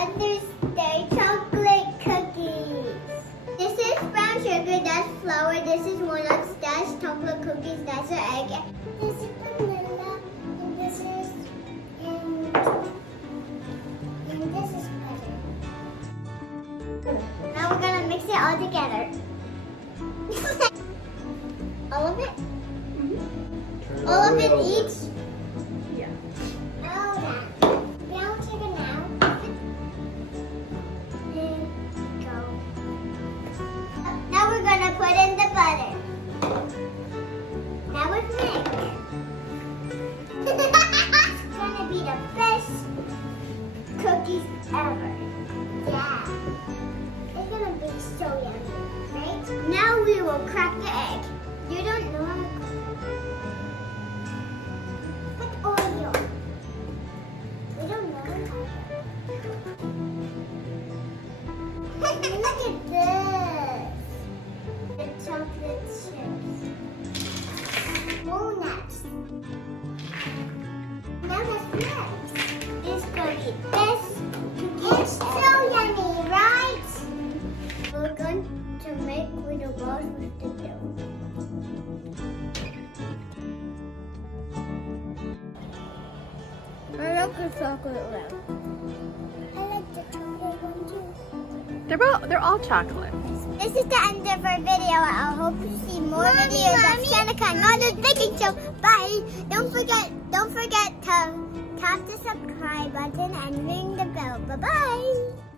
Wonders Day chocolate cookies. This is brown sugar, that's flour. This is walnuts, that's chocolate cookies, that's an egg. This is vanilla, and this is and this is butter. Now we're gonna mix it all together. All of it? Turn All of it over. each? Yeah. All that. Brown sugar now. There we go. Now we're gonna put in the butter. Now it's mixed. It's gonna be the best cookies ever. Yeah. It's gonna be so yummy, right? Now we will crack the egg. You don't know how to crack. Put oil. We don't know how to. Look at this. The chocolate chips. Walnuts. Now let's mix. It's gonna be this. It's so yummy, right? We're going to make little balls with the dough. I like the chocolate one. I like the chocolate one too. They're all chocolate. This is the end of our video. I hope you see more videos of Seneca Marlo's baking show. Bye. Don't forget to tap the subscribe button and ring the bell. Bye bye.